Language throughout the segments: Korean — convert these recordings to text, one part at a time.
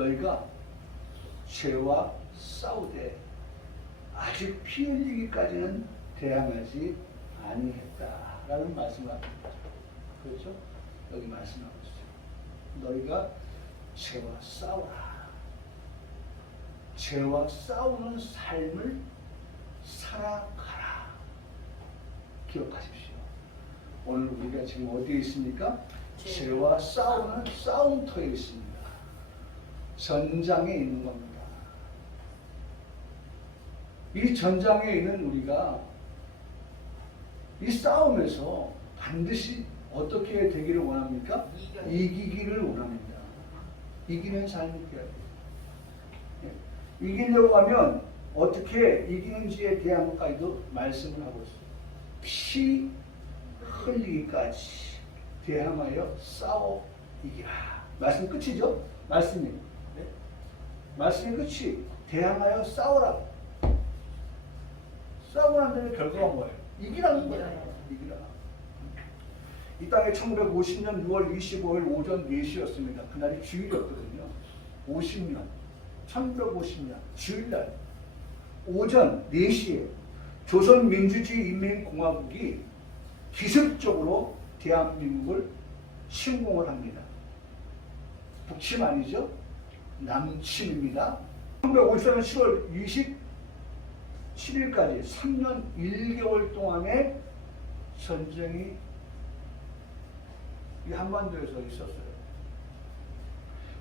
너희가 죄와 싸우되 아직 피 흘리기까지는 대항하지 아니했다라는 말씀을 합니다. 그렇죠? 여기 말씀하고 있어요. 너희가 죄와 싸우라. 죄와 싸우는 삶을 살아가라. 기억하십시오. 오늘 우리가 지금 어디에 있습니까? 죄와 싸우는 싸움터에 있습니다. 전장에 있는 겁니다. 이 전장에 있는 우리가 이 싸움에서 반드시 어떻게 되기를 원합니까? 이기기를 원합니다. 이기는 삶이 되어야 돼요. 이기려고 하면 어떻게 이기는지에 대한 것까지도 말씀을 하고 있어요. 피 흘리기까지 대항하여 싸워 이기라. 말씀 끝이죠? 말씀이. 네? 말씀이 끝이 대항하여 싸우라. 싸우고 난 다음에 결과가 뭐예요? 이기라는 거예요. 이기라. 이 땅에 1950년 6월 25일 오전 4시였습니다. 그날이 주일이었거든요. 50년, 1950년 주일날 오전 4시에 조선민주주의인민공화국이 기습적으로 대한민국을 침공을 합니다. 북침 아니죠? 남침입니다. 1954년 10월 27일까지 3년 1개월 동안의 전쟁이 이 한반도에서 있었어요.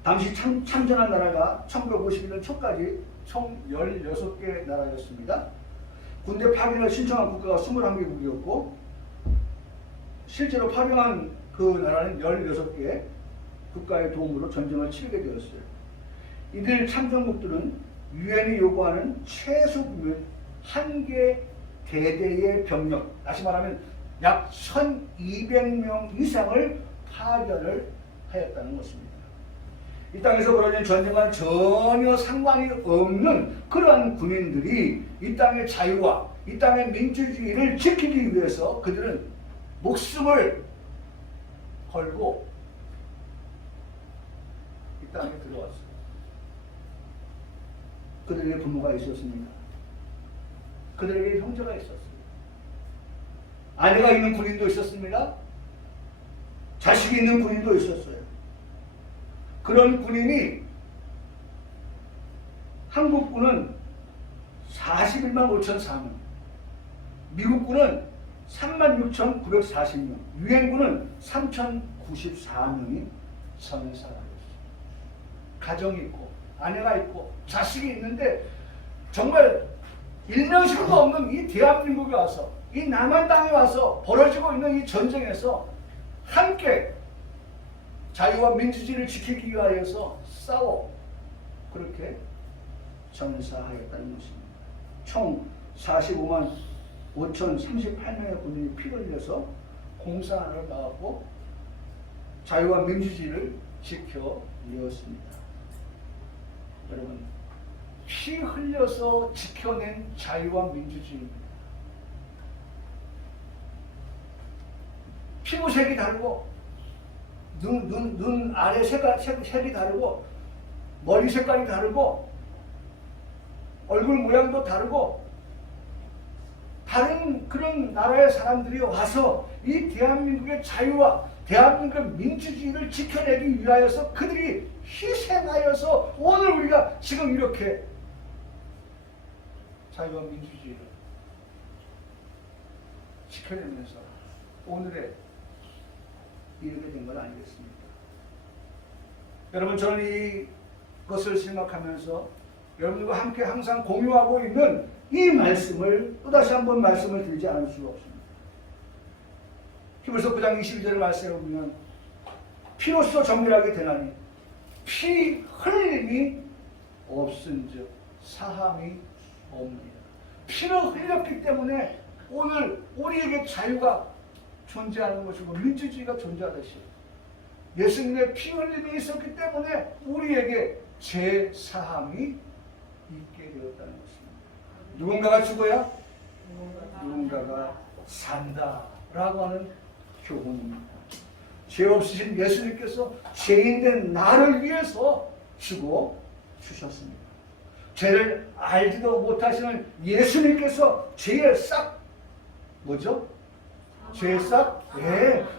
당시 참전한 나라가 1951년 초까지 총 16개 나라였습니다. 군대 파견을 신청한 국가가 21개국이었고 실제로 파병한 그 나라는 16개 국가의 도움으로 전쟁을 치르게 되었어요. 이들 참전국들은 유엔이 요구하는 최소 규모의 1개 대대의 병력, 다시 말하면 약 1200명 이상을 파견을 하였다는 것입니다. 이 땅에서 벌어진 전쟁과는 전혀 상관이 없는 그러한 군인들이 이 땅의 자유와 이 땅의 민주주의를 지키기 위해서 그들은 목숨을 걸고 이 땅에 들어왔어요. 그들에게 부모가 있었습니다. 그들에게 형제가 있었습니다. 아내가 있는 군인도 있었습니다. 자식이 있는 군인도 있었어요. 그런 군인이 한국군은 41만 5,004명, 미국군은 36,940명, 유엔군은 3,094명이 전사하였어요. 가정이 있고 아내가 있고 자식이 있는데 정말 일명식도 없는 이 대한민국에 와서 이 남한 땅에 와서 벌어지고 있는 이 전쟁에서 함께 자유와 민주주의를 지키기 위하여서 싸워 그렇게 전사하였다는 것입니다. 총 45만 5,038명의 군인이 피를 흘려서 공사를 나왔고 자유와 민주주의를 지켜내었습니다. 여러분, 피 흘려서 지켜낸 자유와 민주주의입니다. 피부색이 다르고 눈 아래 색이 다르고 머리 색깔이 다르고 얼굴 모양도 다르고 다른 그런 나라의 사람들이 와서 이 대한민국의 자유와 대한민국의 민주주의를 지켜내기 위하여서 그들이 희생하여서 오늘 우리가 지금 이렇게 자유와 민주주의를 지켜내면서 오늘의 이르게 된 건 아니겠습니까? 여러분, 저는 이것을 생각하면서 여러분들과 함께 항상 공유하고 있는 이 말씀을 또다시 한번 말씀을 드리지 않을 수가 없습니다. 히브리서 9장 22절의 말씀에 보면 피로써 정결하게 되나니 피 흘림이 없은즉 사함이 없느니라. 피를 흘렸기 때문에 오늘 우리에게 자유가 존재하는 것이고 민주주의가 존재하듯이 예수님의 피 흘림이 있었기 때문에 우리에게 죄 사함이 있게 되었다는 것입니다. 누군가가 죽어야 누군가가 산다라고 하는 교훈입니다. 죄 없으신 예수님께서 죄인된 나를 위해서 주고 주셨습니다. 죄를 알지도 못하시는 예수님께서 죄의 싹 뭐죠? 죄의 싹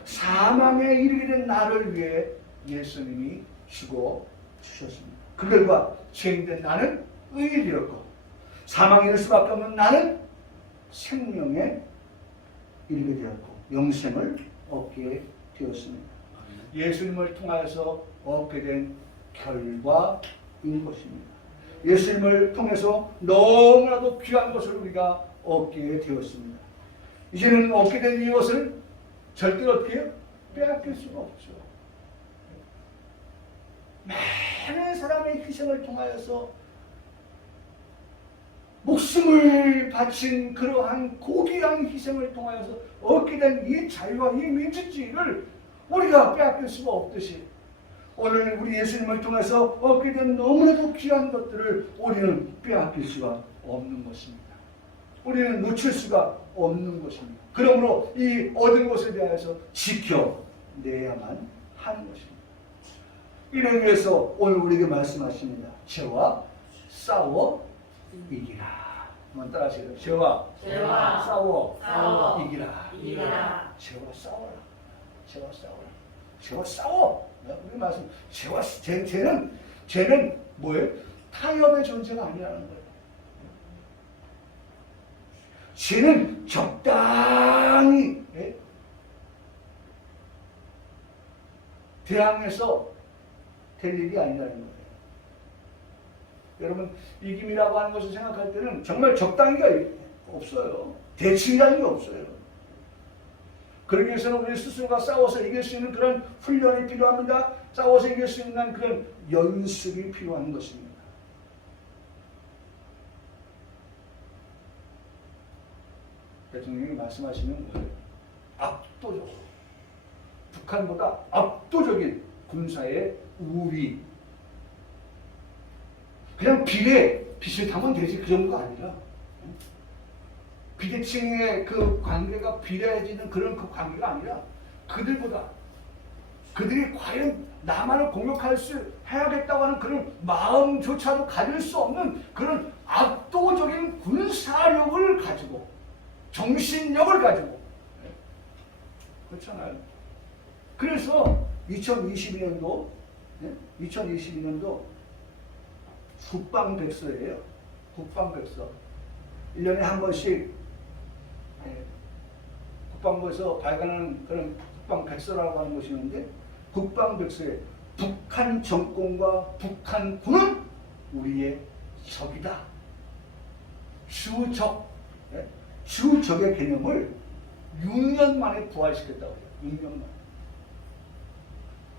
사망에 이르게 된 나를 위해 예수님이 주고 주셨습니다. 그 결과 죄인된 나는 의인이 되었고 사망에 이를 수밖에 없는 나는 생명에 이르게 되었고 영생을 얻게 되었습니다. 예수님을 통하여서 얻게 된 결과인 것입니다. 예수님을 통해서 너무나도 귀한 것을 우리가 얻게 되었습니다. 이제는 얻게 된 이것을 절대로 어떻게 해요? 빼앗길 수가 없죠. 많은 사람의 희생을 통하여서 목숨을 바친 그러한 고귀한 희생을 통하여서 얻게 된 이 자유와 이 민주주의를 우리가 빼앗길 수가 없듯이 오늘 우리 예수님을 통해서 얻게 된 너무나도 귀한 것들을 우리는 빼앗길 수가 없는 것입니다. 우리는 놓칠 수가 없는 것입니다. 그러므로 이 얻은 것에 대해서 지켜내야만 하는 것입니다. 이를 위해서 오늘 우리에게 말씀하십니다. 죄와 싸워 이기라. 한번 따라하세요. 죄와 싸워 이기라. 죄와 싸워라. 죄와 싸워라. 죄와 싸워. 우리 말씀 죄는 뭐예요? 타협의 존재가 아니라는 거예요. 죄는 적당히 대항해서 될 일이 아니라는 거예요. 여러분 이김이라고 하는 것을 생각할 때는 정말 적당히가 없어요. 대칭이라는 게 없어요. 그러기 위해서는 우리 스스로가 싸워서 이길 수 있는 그런 훈련이 필요합니다. 싸워서 이길 수 있는 그런 연습이 필요한 것입니다. 대통령이 말씀하시는 거예요. 압도적, 북한보다 압도적인 군사의 우위. 그냥 비슷하면 되지 그 정도가 아니라 비대칭의 그 관계가 비례해지는 그런 그 관계가 아니라 그들이 과연 나만을 공격해야겠다고 하는 그런 마음조차도 가질 수 없는 그런 압도적인 군사력을 가지고 정신력을 가지고 그렇잖아요. 그래서 2022년도 국방백서예요. 국방백서. 1년에 한 번씩 국방부에서 발간하는 그런 국방백서라고 하는 것이 있는데 국방백서에 북한 정권과 북한군은 우리의 적이다. 주적의 개념을 6년 만에 부활시켰다고 해요. 6년 만에.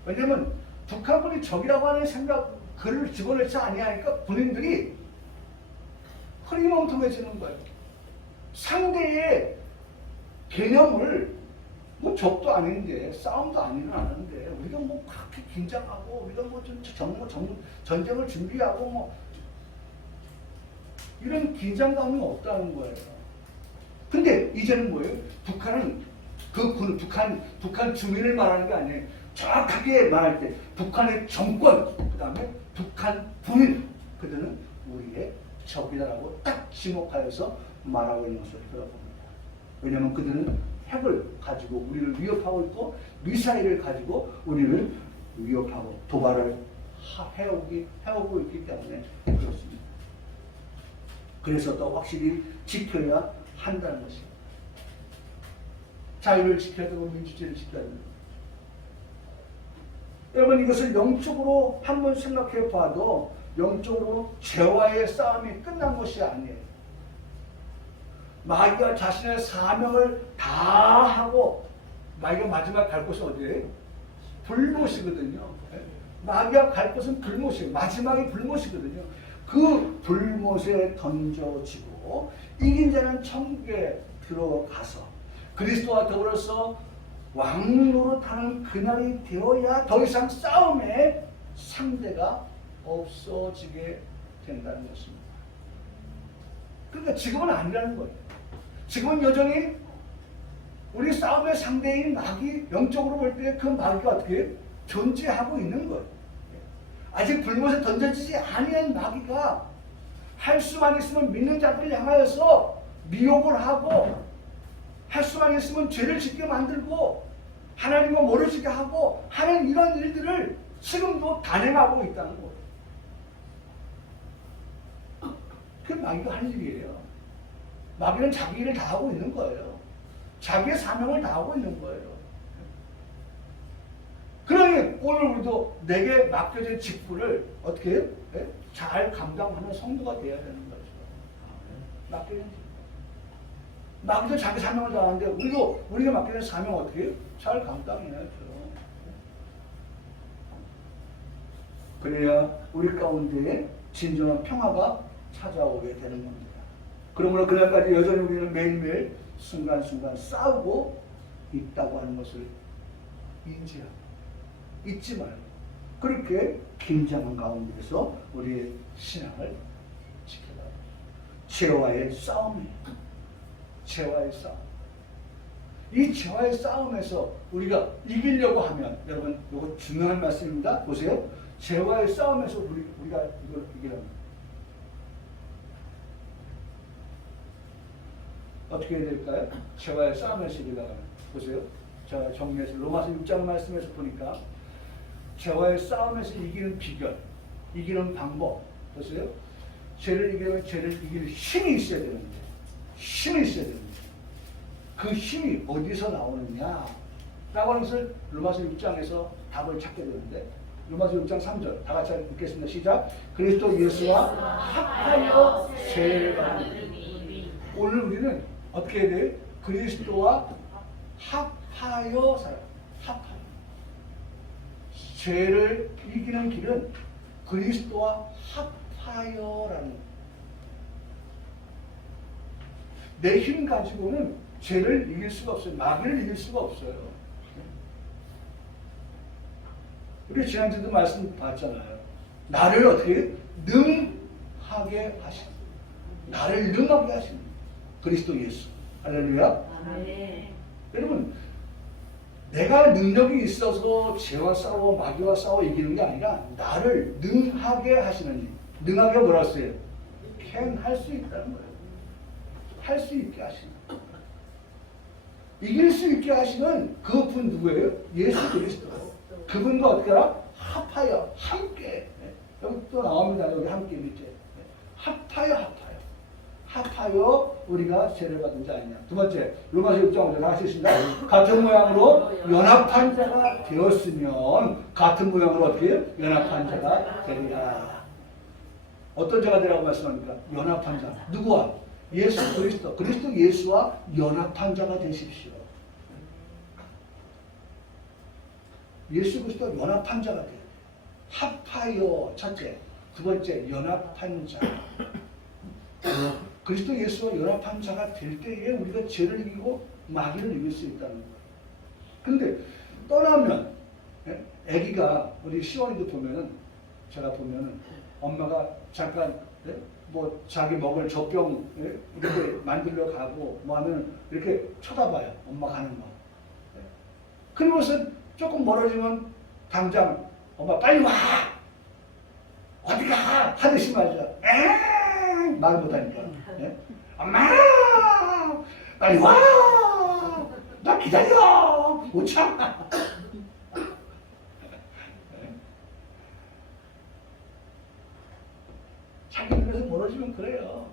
왜냐하면 북한군이 적이라고 하는 글을 집어넣지 아니하니까 군인들이 흐리멍텅해지는 거예요. 상대의 개념을 뭐 적도 아닌데 싸움도 아니는 않은데 우리가 뭐 그렇게 긴장하고 우리가 뭐 좀 전쟁을 준비하고 뭐 이런 긴장감이 없다는 거예요. 근데 이제는 뭐예요? 북한은 북한 주민을 말하는 게 아니에요. 정확하게 말할 때 북한의 정권, 그 다음에 북한 군인, 그들은 우리의 적이다라고 딱 지목하여서 말하고 있는 것을 들어봅니다. 왜냐하면 그들은 핵을 가지고 우리를 위협하고 있고 미사일을 가지고 우리를 위협하고 도발을 해오고 있기 때문에 그렇습니다. 그래서 더 확실히 지켜야 한다는 것입니다. 자유를 지켜야 되고 민주주의를 지켜야 됩니다. 여러분 이것을 영적으로 한번 생각해 봐도 영적으로 죄와의 싸움이 끝난 것이 아니에요. 마귀가 자신의 사명을 다 하고 마귀가 마지막 갈 곳이 어디예요? 불못이거든요. 마귀가 갈 곳은 불못이에요. 마지막이 불못이거든요. 그 불못에 던져지고 이긴 자는 천국에 들어가서 그리스도와 더불어서 왕노릇하는 그날이 되어야 더 이상 싸움의 상대가 없어지게 된다는 것입니다. 그러니까 지금은 아니라는 거예요. 지금은 여전히 우리 싸움의 상대인 마귀, 영적으로 볼 때 그 마귀가 어떻게 존재하고 있는 거예요. 아직 아직 불못에 던져지지 아니한 마귀가 할 수만 있으면 믿는 자들을 향하여서 미혹을 하고 할 수만 있으면 죄를 짓게 만들고 하나님과 모르시게 하고 하는 이런 일들을 지금도 단행하고 있다는 거예요. 그게 마귀가 할 일이에요. 마귀는 자기 일을 다 하고 있는 거예요. 자기의 사명을 다 하고 있는 거예요. 그러니 오늘 우리도 내게 맡겨진 직분을 어떻게 해요? 잘 감당하는 성도가 되어야 되는 거죠. 맡겨진 직분. 마귀도 자기 사명을 다 하는데 우리도 우리가 맡겨진 사명 어떻게 해요? 잘 감당해야죠. 그래야 우리 가운데에 진정한 평화가 찾아오게 되는 겁니다. 그러므로 그날까지 여전히 우리는 매일매일 순간순간 싸우고 있다고 하는 것을 인지하고 잊지 말고 그렇게 긴장한 가운데서 우리의 신앙을 지켜가야 합니다. 죄와의 싸움이에요. 죄와의 싸움. 이 죄와의 싸움에서 우리가 이기려고 하면 여러분 이거 중요한 말씀입니다. 보세요. 죄와의 싸움에서 우리가 이걸 이기려면 어떻게 해야 될까요? 죄와의 싸움에서 이기려면 보세요. 제가 정리해서 로마서 6장 말씀에서 보니까 죄와의 싸움에서 이기는 비결, 이기는 방법 보세요. 죄를 이기려면 죄를 이길 힘이 있어야 되는데 힘이 있어야 되는데 그 힘이 어디서 나오느냐 라고 하는 것을 로마서 6장에서 답을 찾게 되는데 로마서 6장 3절 다 같이 읽겠습니다. 시작. 그리스도 예수와 합하여 죄를 받는 오늘 우리는 어떻게 해야 돼요? 그리스도와 합하여 살아요. 합하여. 죄를 이기는 길은 그리스도와 합하여라는 내 힘 가지고는 죄를 이길 수가 없어요. 마귀를 이길 수가 없어요. 우리 지난주도 말씀 봤잖아요. 나를 어떻게 능하게 하신 나를 능하게 하신 그리스도 예수. 할렐루야. 아멘. 여러분 내가 능력이 있어서 죄와 싸워 마귀와 싸워 이기는 게 아니라 나를 능하게 하시는 능하게 뭐라 했어요? 할 수 있다는 거예요. 할 수 있게 하시는 이길 수 있게 하시는 그분 누구예요? 예수 그리스도. 그분과 어떻게 하라? 합하여 함께 여기 또 나옵니다. 여기 함께 밑에 합하여 우리가 죄를 받은 자 아니냐. 두 번째 로마서 6장 5절 다시 있습니다. 같은 모양으로 연합한 자가 되었으면 같은 모양으로 어떻게 해요? 연합한 자가 되리라. 어떤 자가 되라고 말씀합니까? 연합한 자. 누구와? 예수 그리스도. 그리스도 예수와 연합한 자가 되십시오. 예수 그리스도 연합한 자가 돼요. 합하여 첫째. 두 번째 연합한 자. 그리스도 예수와 연합한 자가 될 때에 우리가 죄를 이기고 마귀를 이길 수 있다는 거예요. 근데 떠나면 아기가 우리 시원이도 보면은 제가 보면은 엄마가 잠깐 뭐 자기 먹을 젖병 이렇게 만들러 가고 뭐 하면 이렇게 쳐다봐요. 엄마 가는 거. 그러고서 조금 멀어지면 당장 엄마 빨리 와! 어디 가! 하듯이 말이죠. 말 못하니까. 엄마! 빨리 와! 나 기다려! 못 참아! 자기 눈에서 멀어지면 그래요.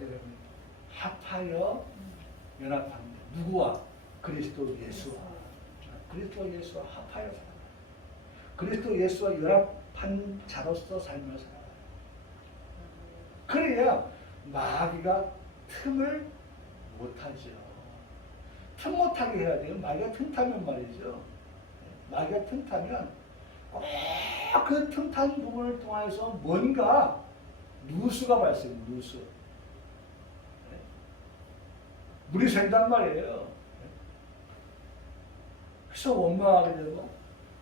여러분, 합하여 연합합니다. 누구와? 그리스도 예수와. 그리스도 예수와 합하여 살아요. 그리스도 예수와 연합한 자로서 삶을 살아요. 그래야 마귀가 틈을 못하죠. 틈 못하게 해야 돼요. 마귀가 틈타면 말이죠. 마귀가 틈타면 그 틈탄 부분을 통해서 뭔가 누수가 발생해요. 누수. 물이 샌단 말이에요. 그래서 원망하게 되고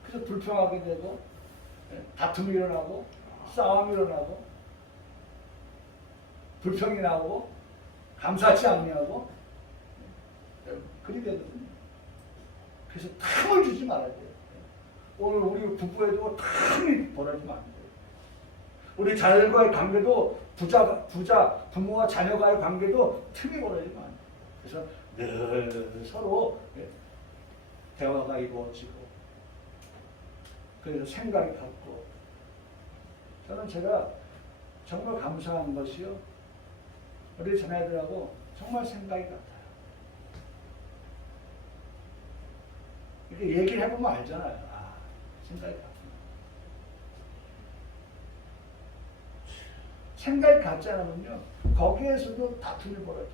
그래서 불평하게 되고 다툼이 일어나고 싸움이 일어나고 불평이 나오고 감사치 않냐고 그리 되거든요. 그래서 탐을 주지 말아야 돼요. 오늘 우리 부부에도 탐이 벌어지면 안 돼요. 우리 자녀과의 관계도 부모와 자녀과의 관계도 틈이 벌어지면 안 돼요. 그래서 늘 서로 대화가 이루어지고 그래서 생각이 같고 저는 제가 정말 감사한 것이요. 우리 자녀들하고 정말 생각이 같아요. 이렇게 얘기를 해보면 알잖아요. 아, 생각이 같구나. 생각이 같지 않으면요. 거기에서도 다툼이 벌어져요.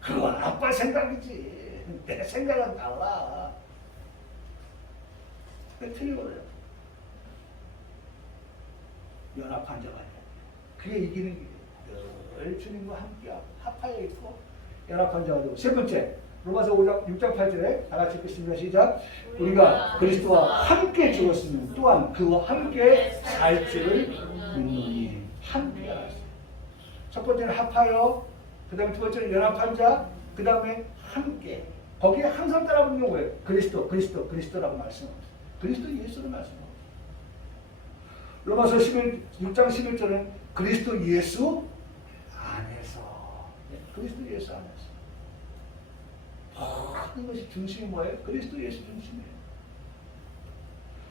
그건 아빠 생각이지. 내 생각은 달라. 틀이 벌어요. 연합한 자가 아니야. 그게 이기는 길이에요. 늘 주님과 함께하고 합하여 있고 연합한 자가 되고. 세 번째, 로마서 5장 6장 8절에 다 같이 읽겠습니다. 시작. 우리가 그리스도와 함께 죽었으면 또한 그와 함께 살 줄을 믿노니. 함께 알았어요. 첫 번째는 합하여, 그 다음에 두 번째는 연합한 자, 그 다음에 함께. 거기에 항상 따라붙는 거예요. 그리스도라고 말씀합니다. 그리스도 예수를 말씀합니다. 로마서 6장 11절은 그리스도 예수 안에서. 그리스도 예수 안에서. 모든 것이 중심이 뭐예요? 그리스도 예수 중심이에요.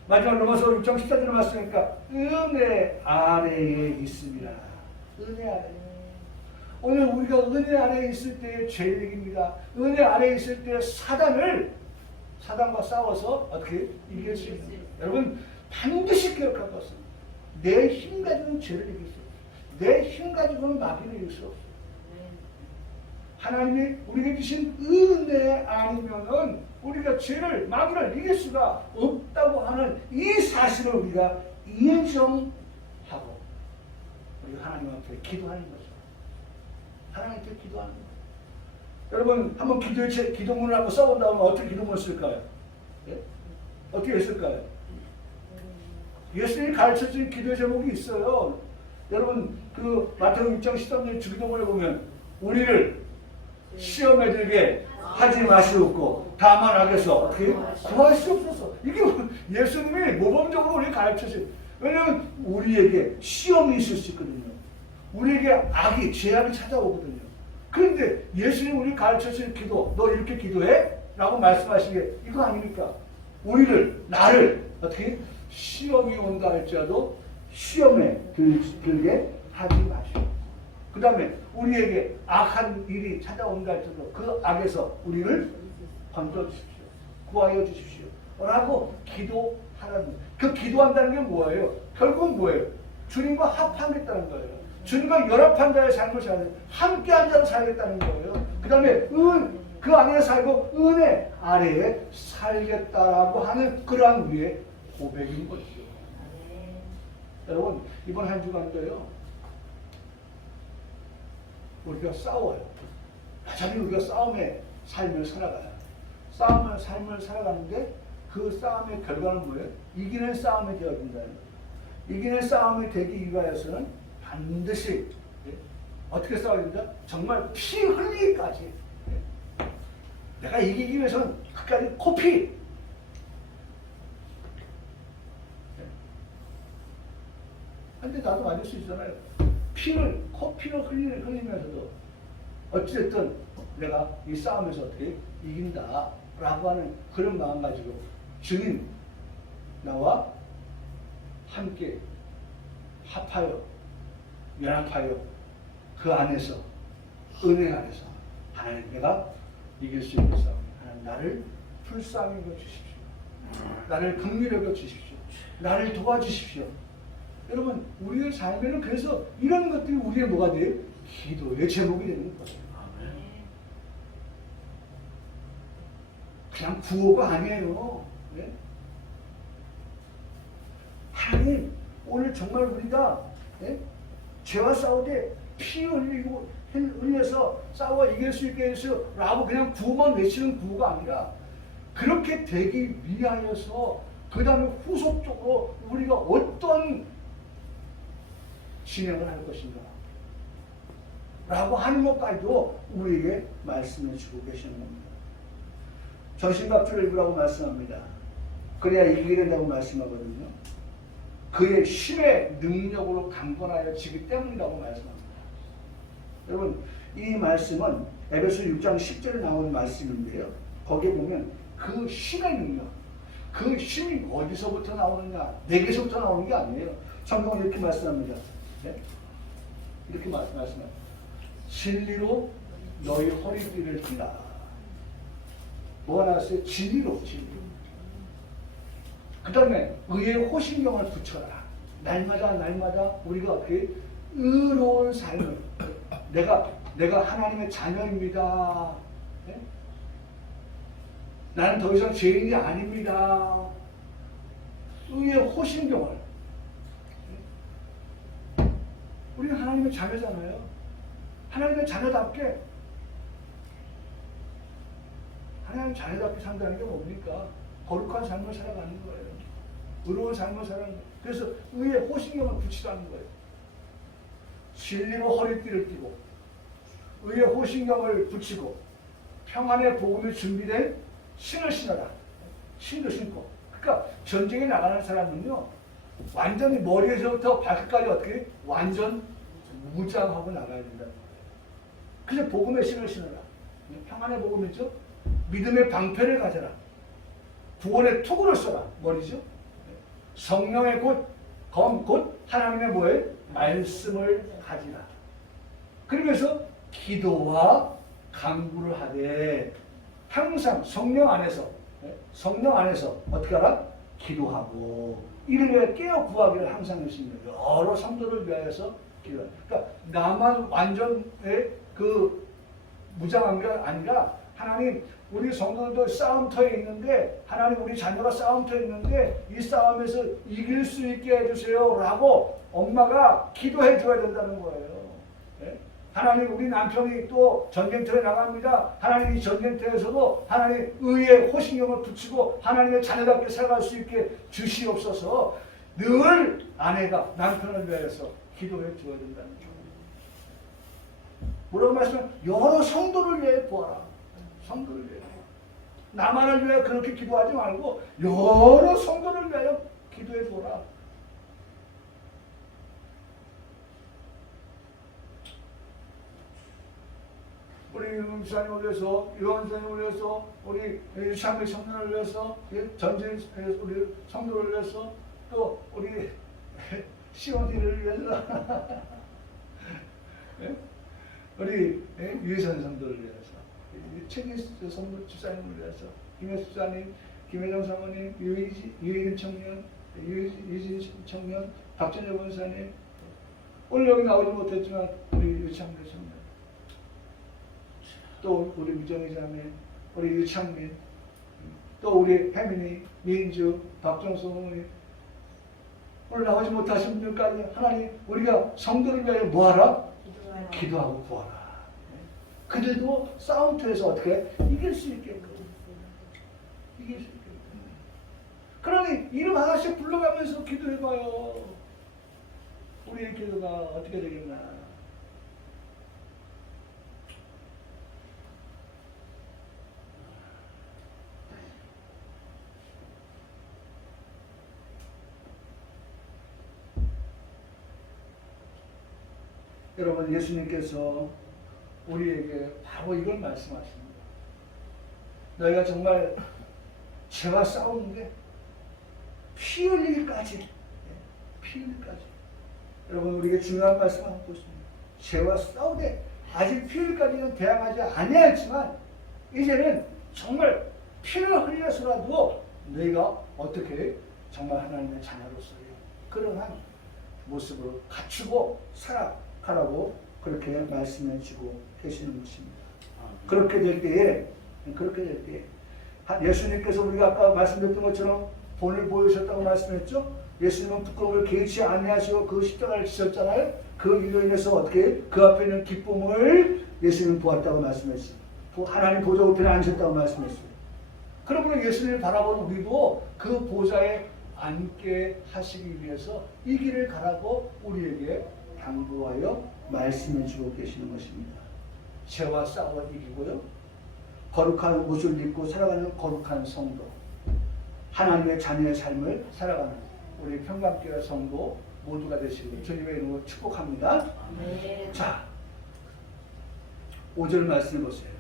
마지막 로마서 6장 14절에 말씀하니까 은혜 아래에 있습니다. 은혜 아래. 오늘 우리가 은혜 아래에 있을 때의 죄인입니다. 은혜 아래에 있을 때 사단과 싸워서 어떻게 이길 수 있는 거예요. 여러분 반드시 기억할 것은 내 힘 가지고는 죄를 이길 수 없어요. 내 힘 가지고는 마귀를 이길 수 없어요. 하나님이 우리에게 주신 은혜 아니면은 우리가 죄를, 마귀를 이길 수가 없다고 하는 이 사실을 우리가 인정하고 우리가 하나님 앞에 기도하는 거죠. 하나님께 기도하는 거예요. 여러분 한번 기도문을 한번 써본다면 어떻게 기도문을 쓸까요? 예? 어떻게 했을까요? 예수님이 가르쳐준 기도 제목이 있어요. 여러분 그 마태복음 6장 13절 주기도문에 보면 우리를 시험에 들게 하지 마시옵고 다만 악에서 어떻게 구하시옵소서. 이게 예수님이 모범적으로 우리 가르쳐주세요. 왜냐하면 우리에게 시험이 있을 수 있거든요. 우리에게 악이, 죄악이 찾아오거든요. 그런데 예수님 우리 가르쳐주신 기도, 너 이렇게 기도해? 라고 말씀하시기에 이거 아닙니까? 나를 어떻게 시험이 온다 할지라도 시험에 들게 하지 마시오. 그 다음에 우리에게 악한 일이 찾아온다 할지라도 그 악에서 우리를 건져주십시오. 구하여 주십시오. 라고 기도하라는, 그 기도한다는 게 뭐예요? 결국은 뭐예요? 주님과 합하겠다는 거예요. 주님과 연합한 자의 삶을 살아야 돼요. 함께한 자로 살겠다는 거예요. 그 다음에 그 안에 살고 은혜 아래에 살겠다라고 하는 그러한 우리의 고백인 것이죠. 여러분 이번 한 주간도요 우리가 싸워요. 여전히 우리가 싸움의 삶을 살아가요. 싸움의 삶을 살아가는데 그 싸움의 결과는 뭐예요? 이기는 싸움이 되어야 된다는 거예요. 이기는 싸움이 되기 위하여서는 반드시 어떻게 싸워야 된다? 정말 피 흘리기까지. 내가 이기기 위해서는 끝까지 코피. 근데 나도 맞을 수 있잖아요. 코피를 흘리면서도 어찌됐든 내가 이 싸움에서 어떻게 이긴다라고 하는 그런 마음 가지고 주님 나와 함께 합하여 연합하여 그 안에서 은혜 안에서 하나님 내가 이길 수 있는 싸움, 하나님 나를 불쌍히 여겨 주십시오. 나를 긍휼히 여겨 주십시오. 나를 도와주십시오. 여러분 우리의 삶에는 그래서 이런 것들이 우리의 뭐가 돼요? 기도의 제목이 되는 거죠. 그냥 구호가 아니에요. 네? 하나님 오늘 정말 우리가 네? 죄와 싸울 때 피 흘려서 싸워 이길 수 있게 해주세요 라고 그냥 구호만 외치는 구호가 아니라 그렇게 되기 위하여서 그 다음에 후속적으로 우리가 어떤 진행을 할 것인가 라고 하는 것까지도 우리에게 말씀해 주고 계시는 겁니다. 전신갑주를 입으라고 말씀합니다. 그래야 이기게 된다고 말씀하거든요. 그의 힘의 능력으로 강건하여 지기 때문이라고 말씀합니다. 여러분, 이 말씀은 에베소 6장 10절에 나오는 말씀인데요. 거기에 보면 그 힘의 능력, 그 힘이 어디서부터 나오느냐, 내게서부터 나오는 게 아니에요. 성경은 이렇게 말씀합니다. 네? 이렇게 말씀합니다. 진리로 너희 허리띠를 띠라. 뭐가 나왔어요? 진리로, 진리로. 그 다음에 의의 호신경을 붙여라. 날마다 우리가 어떻게 의로운 삶을, 내가 하나님의 자녀입니다. 네? 나는 더 이상 죄인이 아닙니다. 의의 호신경을. 우리는 하나님의 자녀잖아요. 하나님의 자녀답게 산다는 게 뭡니까? 거룩한 삶을 살아가는 거예요. 의로운 삶을 살아가는 거예요. 그래서 의의 호신경을 붙이라는 거예요. 진리로 허리띠를 띠고 의의 호신경을 붙이고 평안의 복음이 준비된 신을 신어라. 신도 신고. 그러니까 전쟁에 나가는 사람은요, 완전히 머리에서부터 발끝까지 어떻게 완전 무장하고 나가야 된다는 거예요. 그래서 복음의 신을 신어라. 평안의 복음이죠. 믿음의 방패를 가져라. 구원의 투구를 써라. 머리죠. 성령의 곧 하나님의 뭐에 말씀을 가지라. 그러면서 기도와 간구를 하되 항상 성령 안에서 어떻게 하라? 기도하고 이를 위해 깨어 구하기를 항상 했습니다. 여러 성도를 위하여서 기도하라. 그러니까 나만 완전의 그 무장한 게 아니라 하나님, 우리 성도들도 싸움터에 있는데, 하나님 우리 자녀가 싸움터에 있는데 이 싸움에서 이길 수 있게 해주세요 라고 엄마가 기도해 줘야 된다는 거예요. 네? 하나님, 우리 남편이 또 전쟁터에 나갑니다. 하나님, 이 전쟁터에서도 하나님 의의 호신경을 붙이고 하나님의 자녀답게 살아갈 수 있게 주시옵소서. 늘 아내가 남편을 위해서 기도해 줘야 된다는 거예요. 뭐라고 말씀하면 여러 성도를 위해 구하라. 성도를 위해. 나만을 위해 그렇게 기도하지 말고 여러 성도를 위하여 기도해 보라. 우리 목사님을 위해서, 요한사님을 위해서, 우리 유창미 청년을 위해서, 전진 우리 성도를 위해서, 또 우리 시온이를 위해서, 우리 유해선 성도를 위해서, 최기수 성도 집사님을 위해서, 김혜수 집사님, 김혜정 사모님, 유혜진 청년, 유혜진 청년, 박전여 권사님, 오늘 여기 나오지 못했지만 우리 유창민 청년, 또 우리 미정희 자매, 우리 유창민, 또 우리 혜민이, 민주, 박정수 어머니, 오늘 나오지 못하신 분들까지 하나님, 우리가 성도를 위하여 뭐하라? 기도하고 구하라. 그들도 싸움터에서 어떻게 이길 수 있게끔. 이길 수 있게끔. 그러니 이름 하나씩 불러가면서 기도해봐요. 우리의 기도가 어떻게 되겠나. 여러분, 예수님께서 우리에게 바로 이걸 말씀하십니다. 너희가 정말 죄와 싸우는데 피 흘리기까지, 피 흘리기까지. 여러분, 우리에게 중요한 말씀을 하고 있습니다. 죄와 싸우되 아직 피 흘리기까지는 대항하지 아니하였지만 이제는 정말 피를 흘려서라도 너희가 어떻게 정말 하나님의 자녀로서의 그러한 모습으로 갖추고 살아가라고 그렇게 말씀해 주고 계시는 것입니다. 그렇게 될 때에 예수님께서 우리가 아까 말씀드렸던 것처럼 본을 보여주셨다고 말씀했죠. 예수님은 부끄러움을 개의치 아니하시고 그 십자가를 지셨잖아요. 그 일로 인해서 어떻게 그 앞에 있는 기쁨을 예수님은 보았다고 말씀했어요. 하나님 보좌 우편에 앉으셨다고 말씀했어요. 그러므로 예수님을 바라보는 우리도 그 보좌에 앉게 하시기 위해서 이 길을 가라고 우리에게 당부하여 말씀해 주고 계시는 것입니다. 죄와 싸워 이기고요. 거룩한 옷을 입고 살아가는 거룩한 성도, 하나님의 자녀의 삶을 살아가는 우리 평강교회 성도 모두가 되시길 주님의 이름으로 축복합니다. 네. 자, 5절 말씀을 보세요.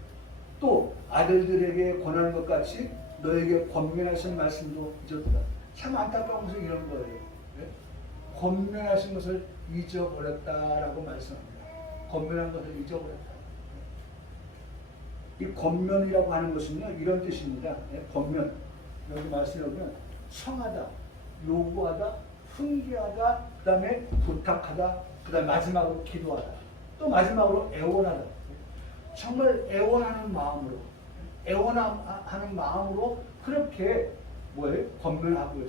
또 아들들에게 권하는 것 같이 너에게 권면하신 말씀도 잊었다. 참 안타까운 것은 이런 거예요. 네? 권면하신 것을 잊어버렸다라고 말씀합니다. 권면한 것을 잊어버렸다. 이 권면이라고 하는 것은요, 이런 뜻입니다. 네? 권면. 여기 말씀해 보면 청하다, 요구하다, 훈계하다, 그 다음에 부탁하다, 그 다음에 마지막으로 기도하다, 또 마지막으로 애원하다. 정말 애원하는 마음으로, 애원하는 마음으로 그렇게 뭐예요? 권면하고요.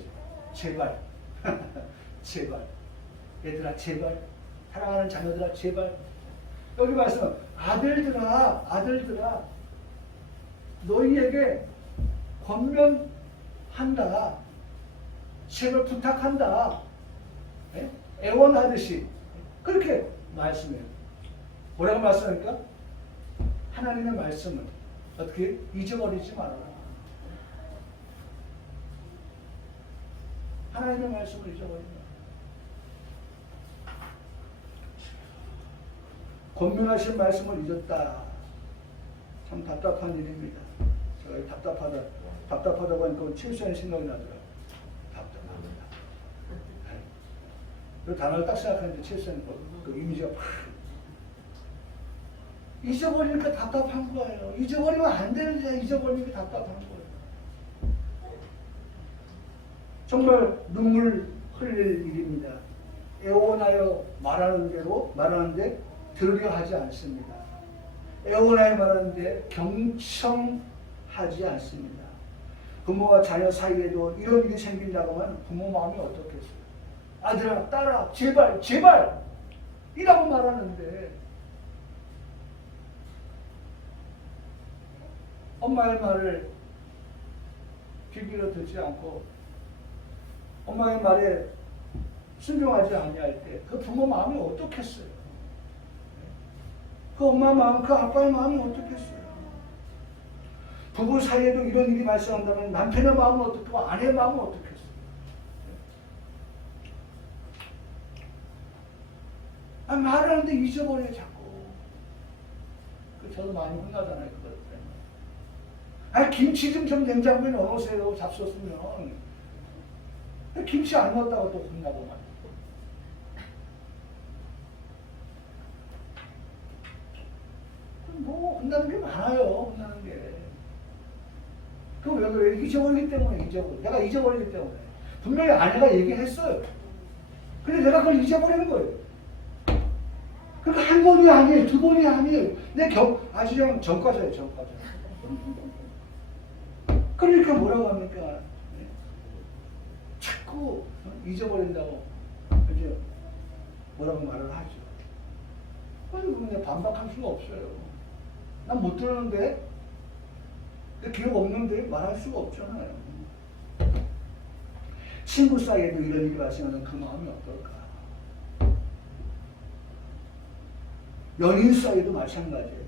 제발, 제발, 얘들아 제발, 사랑하는 자녀들아 제발. 여기 말씀, 아들들아, 아들들아, 너희에게 권면한다, 제발 부탁한다, 네? 애원하듯이 그렇게 말씀해요. 뭐라고 말씀하니까? 하나님의 말씀을 어떻게 잊어버리지 말아라. 하나님의 말씀을 잊어버리지 말아라. 권면하신 말씀을 잊었다. 참 답답한 일입니다. 제가 답답하다고 하니까 칠수의 생각이 나더라고요. 답답합니다. 그 단어를 딱 생각하는데 칠수는 그 이미지가 팍. 잊어버리니까 답답한 거예요. 잊어버리면 안 되는데 잊어버리니까 답답한 거예요. 정말 눈물 흘릴 일입니다. 애원하여 말하는데 들으려 하지 않습니다. 애원하여 말하는데 경청하지 않습니다. 부모와 자녀 사이에도 이런 일이 생긴다고 하면 부모 마음이 어떻겠어요? 아들아, 딸아, 제발, 제발! 이라고 말하는데 엄마의 말을 귀 기울여 듣지 않고 엄마의 말에 순종하지 아니할 때 그 부모 마음이 어떻겠어요? 그 엄마 마음, 그 아빠의 마음이 어떻겠어요? 부부 사이에도 이런 일이 발생한다면 남편의 마음은 어떻고 아내의 마음은 어떻겠어요? 말하는데 잊어버려요, 자꾸. 저도 많이 혼나잖아요, 그것 때문에. 김치 좀 냉장고에 넣어놓으세요, 잡수었으면. 김치 안 넣었다고 또 혼나고 말이에요. 뭐 혼나는 게 많아요. 혼나는 게. 그거 왜 그래? 잊어버리기 때문에 내가 잊어버리기 때문에. 분명히 아내가 얘기했어요. 근데 내가 그걸 잊어버리는 거예요. 그러니까 한 번이 아니에요. 두 번이 아니에요. 아주 전과자예요. 전과자. 그러니까 뭐라고 합니까? 자꾸 잊어버린다고 이제 뭐라고 말을 하죠. 근데 반박할 수가 없어요. 난 못 들었는데, 내 기억 없는데 말할 수가 없잖아요. 친구 사이에도 이런 일이 발생하는 그 마음이 어떨까? 연인 사이도 마찬가지예요.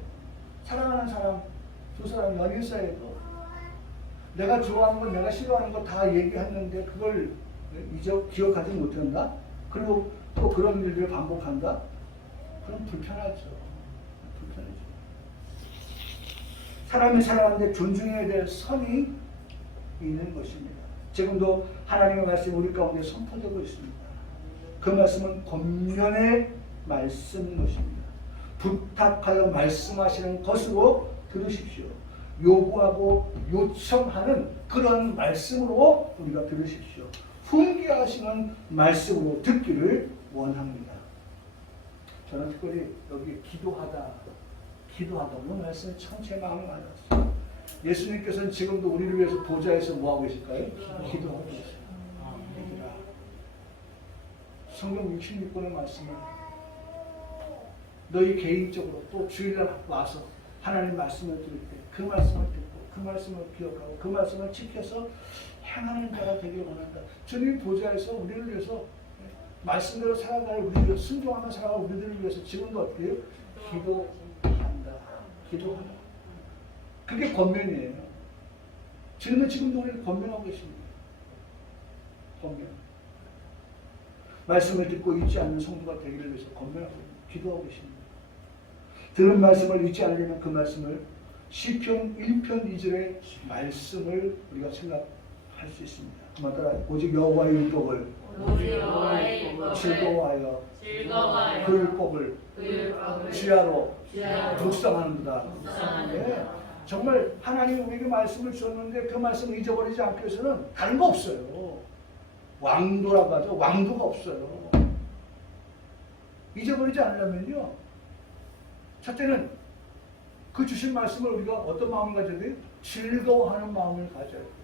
사랑하는 사람, 두 사람 연인 사이에도 내가 좋아하는 거, 내가 싫어하는 거 다 얘기했는데 그걸 기억하지 못한다? 그리고 또 그런 일들을 반복한다? 그럼 불편하죠. 불편하죠. 사람이 살아가는데 존중해야 될 선이 있는 것입니다. 지금도 하나님의 말씀이 우리 가운데 선포되고 있습니다. 그 말씀은 권면의 말씀인 것입니다. 부탁하여 말씀하시는 것으로 들으십시오. 요구하고 요청하는 그런 말씀으로 우리가 들으십시오. 훈계하시는 말씀으로 듣기를 원합니다. 저는 특별히 여기 기도하다 오늘 말씀에 참 제 마음을 받았어요. 예수님께서는 지금도 우리를 위해서 보좌에서 뭐하고 계실까요? 기도하고 계세요. 얘들아, 성경 66권의 말씀은 너희 개인적으로 또 주일날 와서 하나님 말씀을 들을 때 그 말씀을 듣고 그 말씀을 기억하고 그 말씀을 지켜서 행하는 자가 되길 원한다. 주님 보좌에서 우리를 위해서 말씀대로 살아가는 우리를 위해서 순종하며 살아가는 우리들을 위해서 지금도 어떻게 해요? 기도한다. 기도한다. 그게 권면이에요. 지금도 우리는 권면하고 계십니다. 권면. 말씀을 듣고 잊지 않는 성도가 되기를 위해서 권면하고 기도하고 계십니다. 들은 말씀을 잊지 않으려면 그 말씀을 시편 1편 2절의 말씀을 우리가 생각할 수 있습니다. 그만 따라 오직 여호와의 율법을 즐거워하여 그 율법을 주야로 묵상하는도다. 네. 정말 하나님 우리에게 말씀을 주셨는데 그 말씀을 잊어버리지 않기 위해서는 다른 거 없어요. 왕도라고 하죠. 왕도가 없어요. 잊어버리지 않으려면요. 첫째는 그 주신 말씀을 우리가 어떤 마음을 가져야 돼요? 즐거워하는 마음을 가져야 돼요.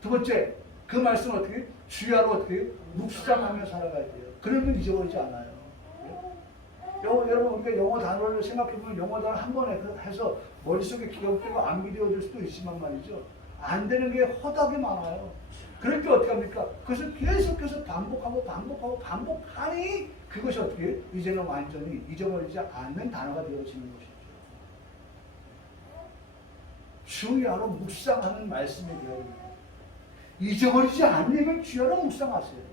두 번째, 그 말씀을 어떻게 해요? 주야로 어떻게 해요? 묵상하며 살아가야 돼요. 그러면 잊어버리지 않아요. 여러분 우리가 영어 단어를 생각해보면 영어 단어 한 번에 해서 머릿속에 기억되고 암기되어질 수도 있지만 말이죠. 안 되는 게 허다하게 많아요. 그럴 때 어떻게 합니까? 그것을 계속해서 반복하니 그것이 어떻게 해요? 이제는 완전히 잊어버리지 않는 단어가 되어지는 것이죠. 주야로 묵상하는 말씀이 되어야 됩니다. 잊어버리지 않으면 주야로 묵상하세요.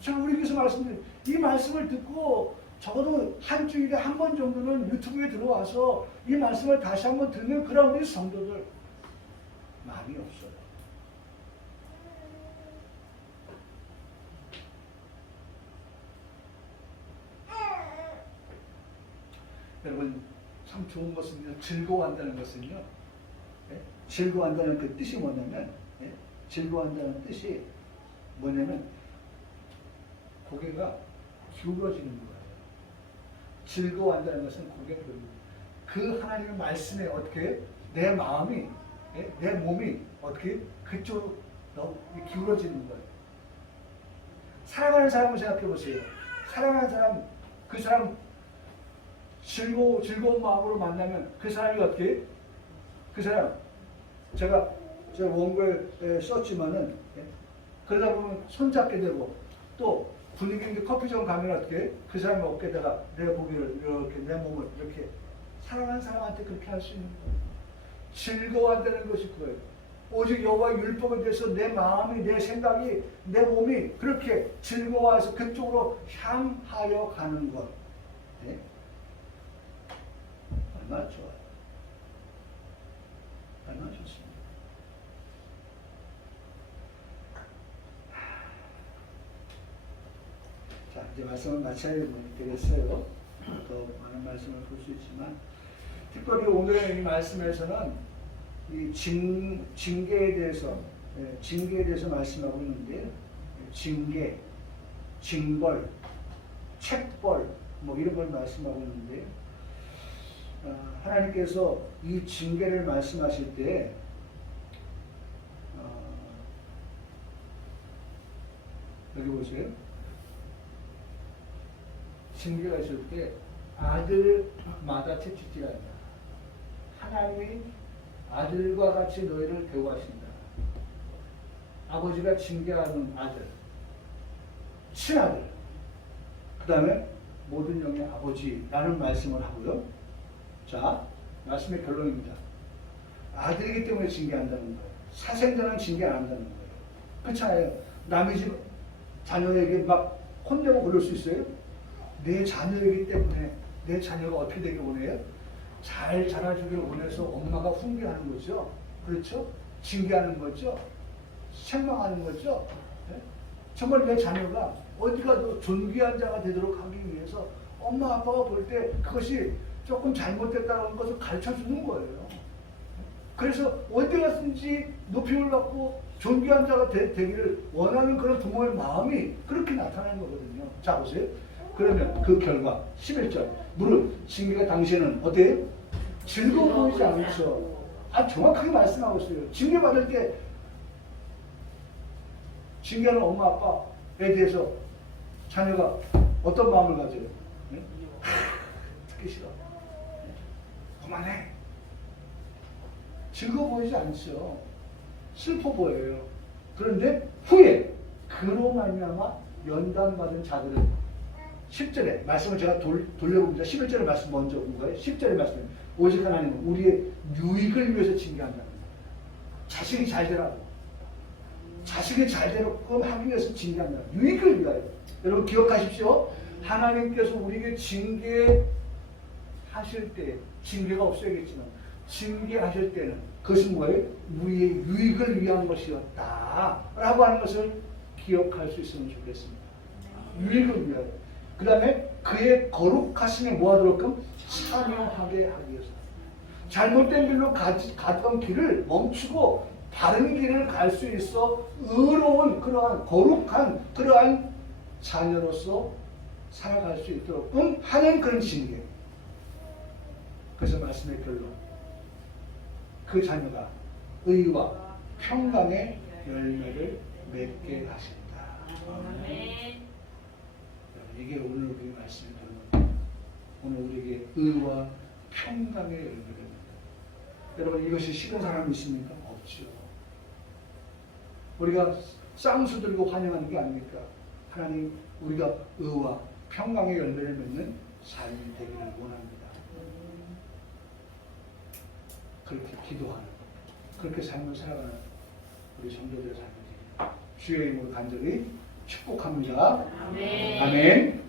제가 우리에게서 말씀드린 이 말씀을 듣고 적어도 한 주일에 한 번 정도는 유튜브에 들어와서 이 말씀을 다시 한번 듣는 그런 우리 성도들 많이 없어요. 여러분 참 좋은 것은요. 즐거워한다는 것은요. 예? 즐거워한다는 그 뜻이 뭐냐면 예? 즐거워한다는 뜻이 뭐냐면 고개가 기울어지는 거예요. 즐거워한다는 것은 고개가 기울어지는 거예요. 그 하나님의 말씀에 어떻게 내 마음이 예? 내 몸이 어떻게 그쪽으로 기울어지는 거예요. 사랑하는 사람을 생각해 보세요. 사랑하는 사람, 그 사람 즐거운 마음으로 만나면 그 사람이 어떻게 그 사람 제가 원고에 썼지만은 예? 그러다 보면 손잡게 되고 또 분위기 있는 커피숍 가면 어떻게 그 사람의 어깨에다가 내 고개를 이렇게 내 몸을 이렇게 사랑하는 사람한테 그렇게 할 수 있는 거예요. 즐거워한다는 것이 그거예요. 오직 여호와의 율법에 대해서 내 마음이 내 생각이 내 몸이 그렇게 즐거워해서 그쪽으로 향하여 가는 것. 네? 얼마나 좋아요. 얼마나 좋습니다. 자, 이제 말씀을 마쳐야 되겠어요. 더 많은 말씀을 볼 수 있지만, 특별히 오늘의 이 말씀에서는 이 징계에 대해서 말씀하고 있는데, 징계, 징벌, 책벌, 뭐 이런 걸 말씀하고 있는데, 하나님께서 이 징계를 말씀하실 때, 여기 보세요. 징계가 있을 때 아들마다 채찍질한다. 하나님이 아들과 같이 너희를 대우하신다. 아버지가 징계하는 아들, 친아들, 그 다음에 모든 영의 아버지라는 말씀을 하고요. 자, 말씀의 결론입니다. 아들이기 때문에 징계한다는 거예요. 사생자는 징계 안 한다는 거예요. 그렇잖아요. 남의 집 자녀에게 막 혼내고 그럴 수 있어요? 내 자녀이기 때문에 내 자녀가 어떻게 되길 원해요? 잘 자라주기를 원해서 엄마가 훈계하는 거죠. 그렇죠? 징계하는 거죠. 책망하는 거죠. 네? 정말 내 자녀가 어디 가도 존귀한 자가 되도록 하기 위해서 엄마 아빠가 볼 때 그것이 조금 잘못됐다는 것을 가르쳐 주는 거예요. 그래서 어디 가든지 높임을 받고 존귀한 자가 되기를 원하는 그런 부모의 마음이 그렇게 나타나는 거거든요. 자, 보세요. 그러면 그 결과 11절 무릇 징계가 당시에는 어때요? 즐거워 보이지 않죠. 정확하게 말씀하고 있어요. 징계받을 때 징계하는 엄마 아빠에 대해서 자녀가 어떤 마음을 가져요? 네? 듣기 싫어. 그만해. 즐거워 보이지 않죠. 슬퍼 보여요. 그런데 후에 그로 말미암아 연단받은 자들은 10절에 말씀을 제가 돌려봅니다. 11절의 말씀 먼저 본 거예요. 10절의 말씀. 오직 하나님은 우리의 유익을 위해서 징계한다는 거예요. 자식이 잘 되라고. 자식이 잘 되게끔 하기 위해서 징계한다. 유익을 위하여. 여러분 기억하십시오. 하나님께서 우리에게 징계하실 때, 징계가 없어야겠지만 징계하실 때는 그것은 뭐예요? 우리의 유익을 위한 것이었다 라고 하는 것을 기억할 수 있으면 좋겠습니다. 유익을 위하여. 그 다음에 그의 거룩하심에 뭐하도록끔 참여하게 하기 위해서. 잘못된 길로 가던 길을 멈추고 바른 길을 갈 수 있어 의로운 그러한 거룩한 그러한 자녀로서 살아갈 수 있도록 하는 그런 징계. 그래서 말씀의 결론. 그 자녀가 의와 평강의 열매를 맺게 하신다. 아멘. 이게 오늘 우리 말씀의 결론. 오늘 우리에게 의와 평강의 열매를 맺다. 여러분 이것이 싫은 사람이 있습니까? 없죠. 우리가 쌍수 들고 환영하는 게 아닙니까? 하나님 우리가 의와 평강의 열매를 맺는 삶이 되기를 원합니다. 그렇게 기도하는, 그렇게 삶을 살아가는 우리 성도들의 삶이 되기를 주의 이름으로 간절히 축복합니다. 아멘. 아멘.